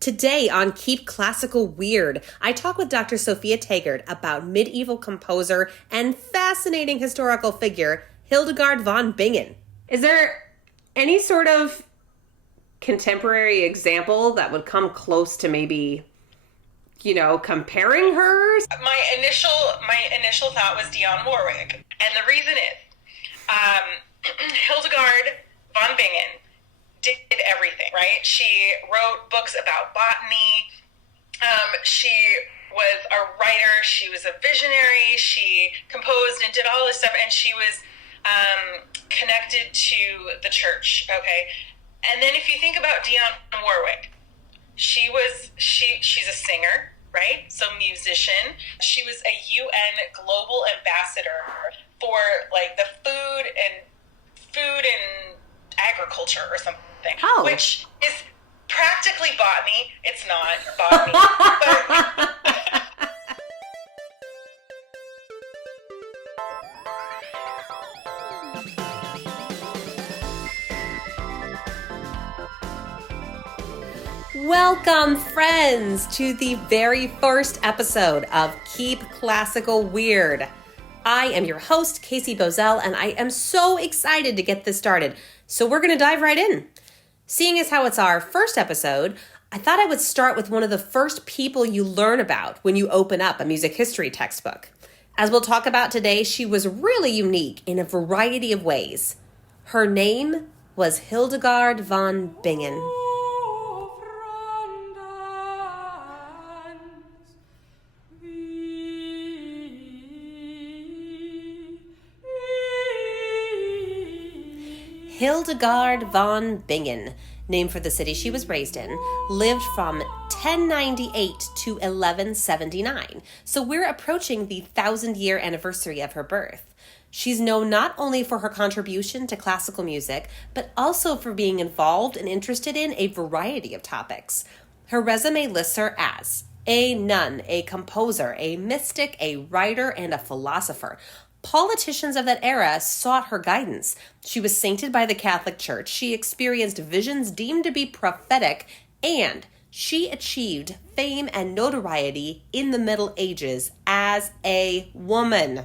Today on Keep Classical Weird, I talk with Dr. Sophia Tegart about medieval composer and fascinating historical figure Hildegard von Bingen. Is there any sort of contemporary example that would come close to maybe, comparing her? My initial thought was Dionne Warwick, and the reason is Hildegard von Bingen did everything, right? She wrote books about botany. She was a writer. She was a visionary. She composed and did all this stuff, and she was connected to the church. Okay, and then if you think about Dionne Warwick, she's a singer, right? So musician. She was a UN global ambassador for like the food and agriculture or something. Oh. Which is practically botany. It's not botany. Welcome, friends, to the very first episode of Keep Classical Weird. I am your host, Casey Bozell, and I am so excited to get this started. So we're going to dive right in. Seeing as how it's our first episode, I thought I would start with one of the first people you learn about when you open up a music history textbook. As we'll talk about today, she was really unique in a variety of ways. Her name was Hildegard von Bingen. Hildegard von Bingen, named for the city she was raised in, lived from 1098 to 1179, so we're approaching the 1,000-year anniversary of her birth. She's known not only for her contribution to classical music, but also for being involved and interested in a variety of topics. Her resume lists her as a nun, a composer, a mystic, a writer, and a philosopher. Politicians of that era sought her guidance. She was sainted by the Catholic Church. She experienced visions deemed to be prophetic, and she achieved fame and notoriety in the Middle Ages as a woman.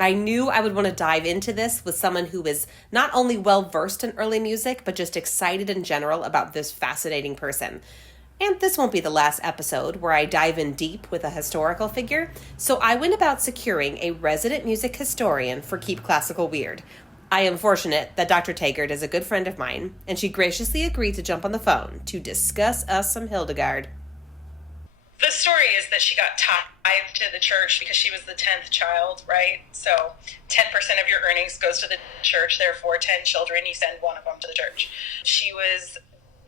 I knew I would want to dive into this with someone who is not only well-versed in early music, but just excited in general about this fascinating person. And this won't be the last episode where I dive in deep with a historical figure, so I went about securing a resident music historian for Keep Classical Weird. I am fortunate that Dr. Tegart is a good friend of mine, and she graciously agreed to jump on the phone to discuss us some Hildegard. The story is that she got tithed to the church because she was the 10th child, right? So 10% of your earnings goes to the church, therefore 10 children, you send one of them to the church. She was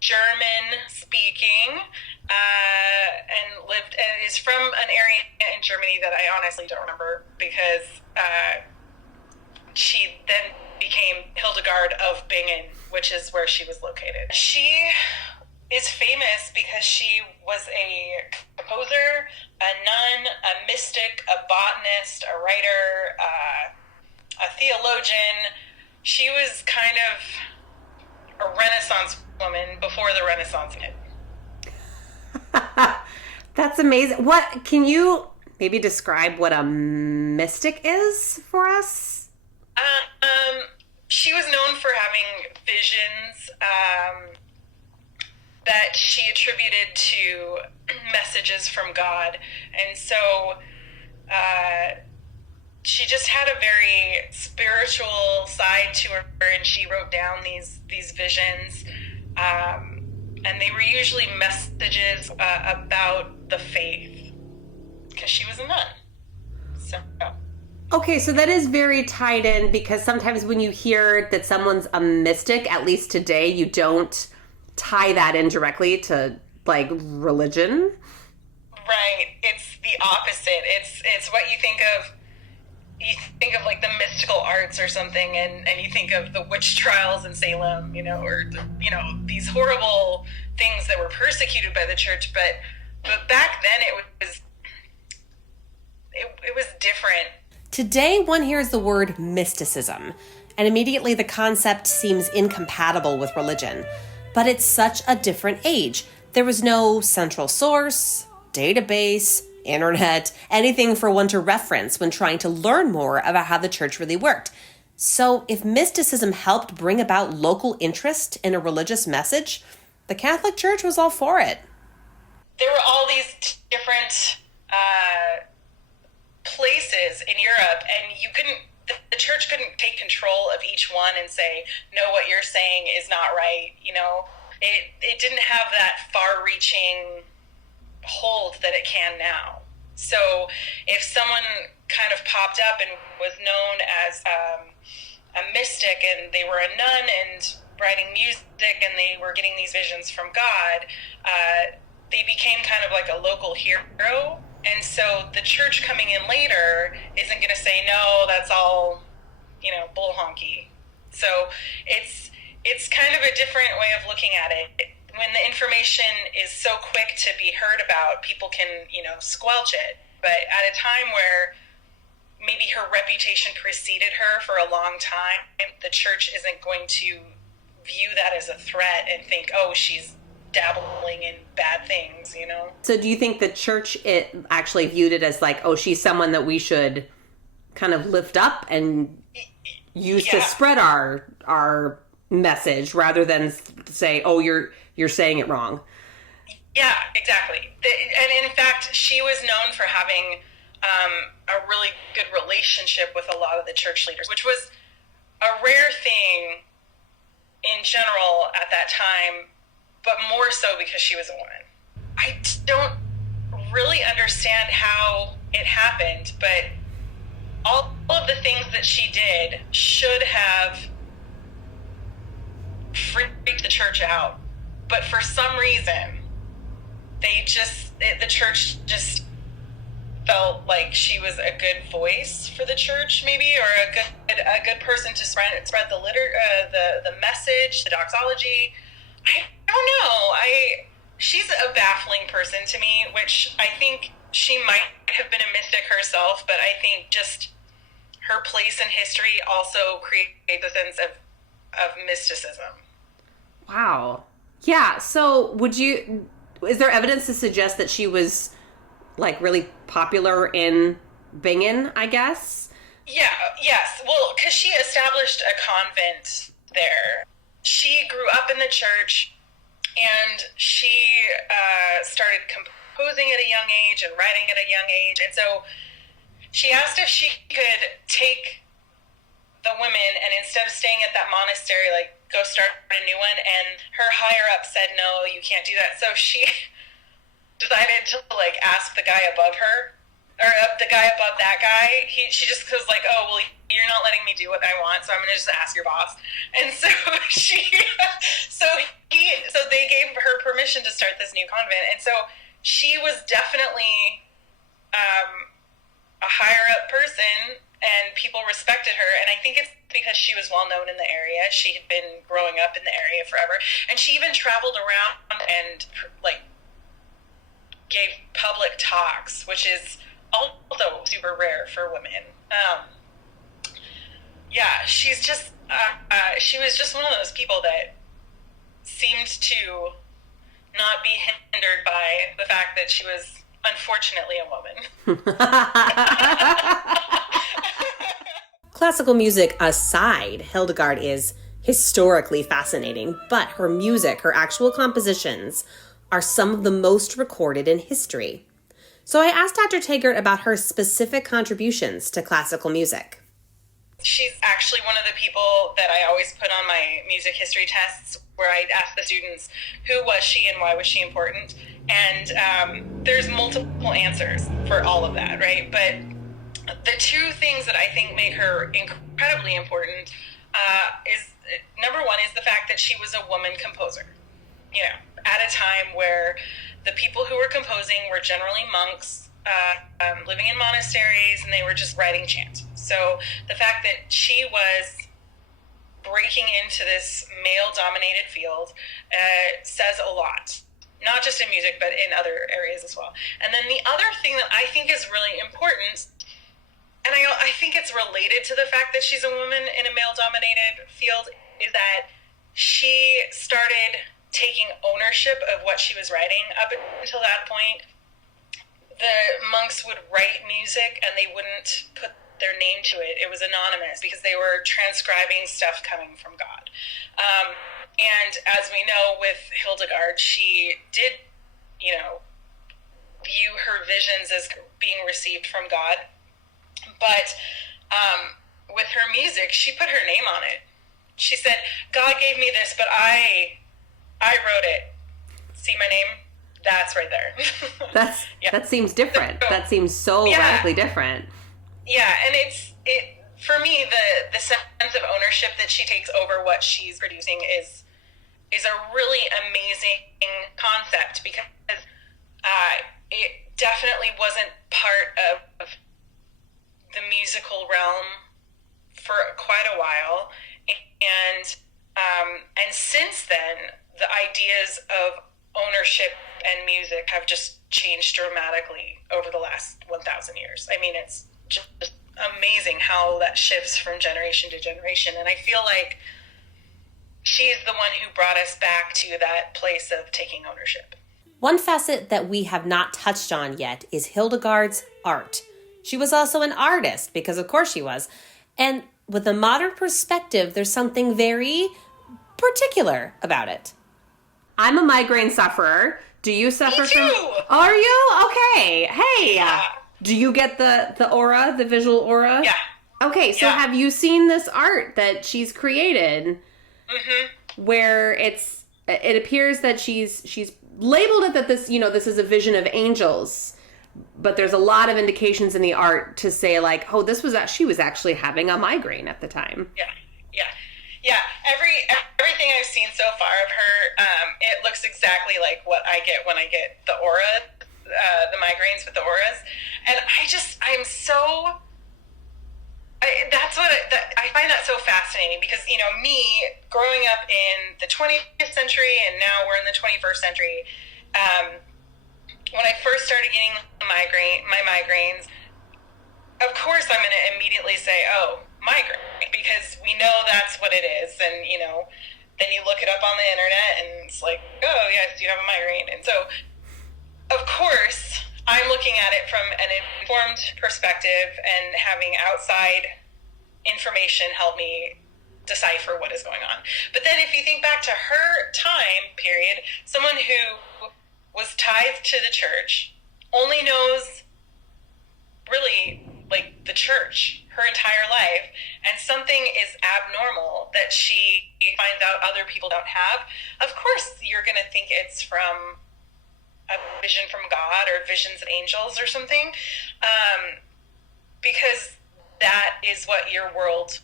German speaking and is from an area in Germany that I honestly don't remember because she then became Hildegard of Bingen, which is where she was located. She is famous because she was a composer, a nun, a mystic, a botanist, a writer, a theologian. She was kind of a Renaissance woman before the Renaissance hit. That's amazing. What can you maybe describe what a mystic is for us? She was known for having visions that she attributed to messages from God, and so she just had a very spiritual side to her, and she wrote down these visions. And they were usually messages about the faith, because she was a nun. So. Okay, so that is very tied in, because sometimes when you hear that someone's a mystic, at least today, you don't tie that in directly to, like, religion. Right. It's the opposite. It's what you think of. You think of like the mystical arts or something, and you think of the witch trials in Salem, or these horrible things that were persecuted by the church. But back then it was different. Today, one hears the word mysticism, and immediately the concept seems incompatible with religion. But it's such a different age. There was no central source, database, internet, anything for one to reference when trying to learn more about how the church really worked. So if mysticism helped bring about local interest in a religious message, the Catholic Church was all for it. There were all these different places in Europe, and the church couldn't take control of each one and say, no, what you're saying is not right. It didn't have that far-reaching hold that it can now. So if someone kind of popped up and was known as a mystic, and they were a nun and writing music, and they were getting these visions from God, they became kind of like a local hero. And so the church coming in later isn't going to say, no, that's all, bull honky. So it's kind of a different way of looking at it. When the information is so quick to be heard about, people can, squelch it. But at a time where maybe her reputation preceded her for a long time, the church isn't going to view that as a threat and think, oh, she's dabbling in bad things, So do you think the church actually viewed it as like, oh, she's someone that we should kind of lift up and use to spread our message rather than say, oh, you're saying it wrong? Yeah, exactly. And in fact, she was known for having a really good relationship with a lot of the church leaders, which was a rare thing in general at that time, but more so because she was a woman. I don't really understand how it happened, but all of the things that she did should have freaked the church out. But for some reason, the church just felt like she was a good voice for the church, maybe, or a good person to spread the message, the doxology. I don't know. She's a baffling person to me, which I think she might have been a mystic herself, but I think just her place in history also creates a sense of mysticism. Wow. Yeah. So is there evidence to suggest that she was like really popular in Bingen, I guess? Yeah. Yes. Well, because she established a convent there. She grew up in the church, and she started composing at a young age and writing at a young age. And so she asked if she could take the women and instead of staying at that monastery, like, go start a new one. And her higher up said, no, you can't do that. So she decided to ask the guy above her, or the guy above that guy. She just was like, oh, well, you're not letting me do what I want, so I'm going to just ask your boss. And so so they gave her permission to start this new convent. And so she was definitely a higher up person, and people respected her. And I think it's because she was well known in the area. She had been growing up in the area forever, and she even traveled around and gave public talks, which is also super rare for women. She's just she was just one of those people that seemed to not be hindered by the fact that she was unfortunately a woman. Classical music aside, Hildegard is historically fascinating, but her music, her actual compositions, are some of the most recorded in history. So I asked Dr. Tegart about her specific contributions to classical music. She's actually one of the people that I always put on my music history tests, where I'd ask the students, who was she and why was she important? And there's multiple answers for all of that, right? But the two things that I think make her incredibly important is, number one, is the fact that she was a woman composer. At a time where the people who were composing were generally monks, living in monasteries, and they were just writing chant. So the fact that she was breaking into this male-dominated field says a lot, not just in music, but in other areas as well. And then the other thing that I think is really important and I think it's related to the fact that she's a woman in a male-dominated field, is that she started taking ownership of what she was writing. Up until that point, the monks would write music and they wouldn't put their name to it. It was anonymous because they were transcribing stuff coming from God. And as we know with Hildegard, she did, view her visions as being received from God. But with her music, she put her name on it. She said, God gave me this, but I wrote it. See my name? That's right there. That seems different. That seems so radically different. Yeah, and it for me, the sense of ownership that she takes over what she's producing is a really amazing concept, because it definitely wasn't part of the musical realm for quite a while, and since then, the ideas of ownership and music have just changed dramatically over the last 1,000 years. I mean, it's just amazing how that shifts from generation to generation, and I feel like she's the one who brought us back to that place of taking ownership. One facet that we have not touched on yet is Hildegard's art. She was also an artist, because of course she was. And with a modern perspective, there's something very particular about it. I'm a migraine sufferer. Do you suffer from... Are you? Okay. Hey. Yeah. Do you get the aura, the visual aura? Yeah. Okay, so have you seen this art that she's created? Mm-hmm. Where it appears that she's labeled it that this is a vision of angels, but there's a lot of indications in the art to say like, oh, she was actually having a migraine at the time. Yeah. Everything I've seen so far of her, it looks exactly like what I get when I get the aura, the migraines with the auras, and I'm so. I find that so fascinating, because, me growing up in the 20th century and now we're in the 21st century, when I first started getting my migraines, of course I'm going to immediately say, oh, migraine, because we know that's what it is. And, then you look it up on the internet and it's like, oh, yes, you have a migraine. And so, of course, I'm looking at it from an informed perspective and having outside information help me decipher what is going on. But then if you think back to her time period, someone who was tied to the church only knows really like the church her entire life, and something is abnormal that she finds out other people don't have, of course you're going to think it's from a vision from God or visions of angels or something, because that is what your world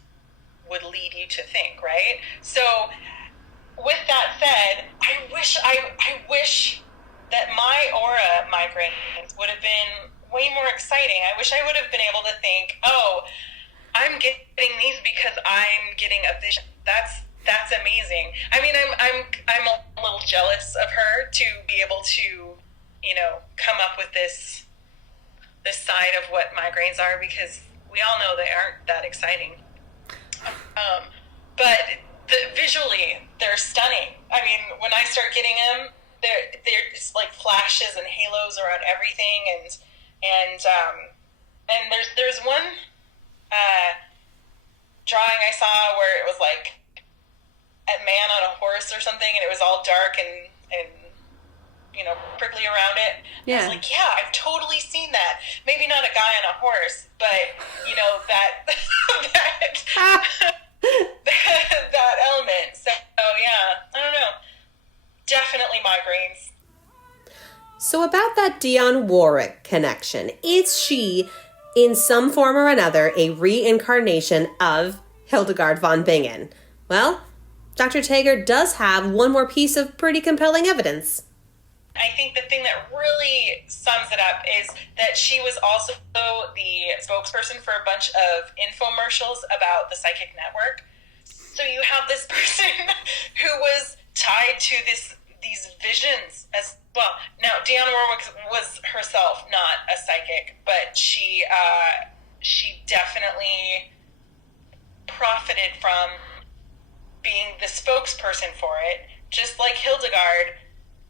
would lead you to think, right? So with that said, I wish that my aura migraines would have been way more exciting. I wish I would have been able to think, oh, I'm getting these because I'm getting a vision. That's amazing. I mean, I'm a little jealous of her to be able to, come up with this side of what migraines are, because we all know they aren't that exciting. But visually, they're stunning. I mean, when I start getting them, they're just like flashes and halos around everything, and there's one drawing I saw where it was like a man on a horse or something, and it was all dark and prickly around it. Yeah. I was like, yeah, I've totally seen that. Maybe not a guy on a horse, but that element. So yeah, I don't know. Definitely migraines. So about that Dionne Warwick connection, is she, in some form or another, a reincarnation of Hildegard von Bingen? Well, Dr. Tegart does have one more piece of pretty compelling evidence. I think the thing that really sums it up is that she was also the spokesperson for a bunch of infomercials about the psychic network. So you have this person who was tied to these visions as well. Now, Dionne Warwick was herself not a psychic, but she she definitely profited from being the spokesperson for it, just like Hildegard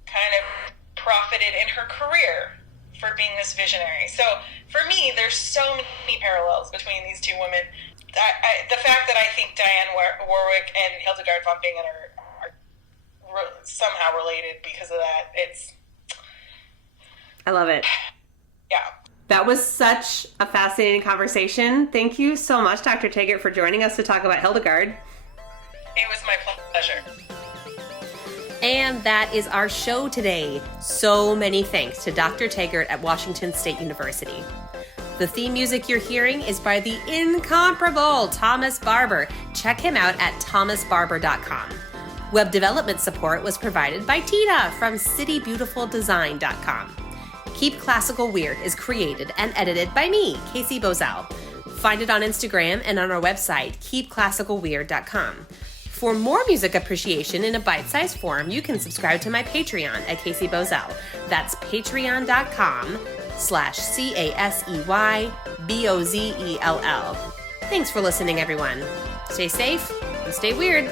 kind of profited in her career for being this visionary. So for me, there's so many parallels between these two women. The fact that I think Dionne Warwick and Hildegard von Bingen are somehow related because of that, I love it. Yeah. That was such a fascinating conversation. Thank you so much, Dr. Tegart, for joining us to talk about Hildegard. It was my pleasure. And that is our show today. So many thanks to Dr. Tegart at Washington State University. The theme music you're hearing is by the incomparable Thomas Barber. Check him out at thomasbarber.com. Web development support was provided by Tina from citybeautifuldesign.com. Keep Classical Weird is created and edited by me, Casey Bozell. Find it on Instagram and on our website, keepclassicalweird.com. For more music appreciation in a bite-sized form, you can subscribe to my Patreon at Casey Bozell. That's patreon.com/CASEYBOZELL. Thanks for listening, everyone. Stay safe and stay weird.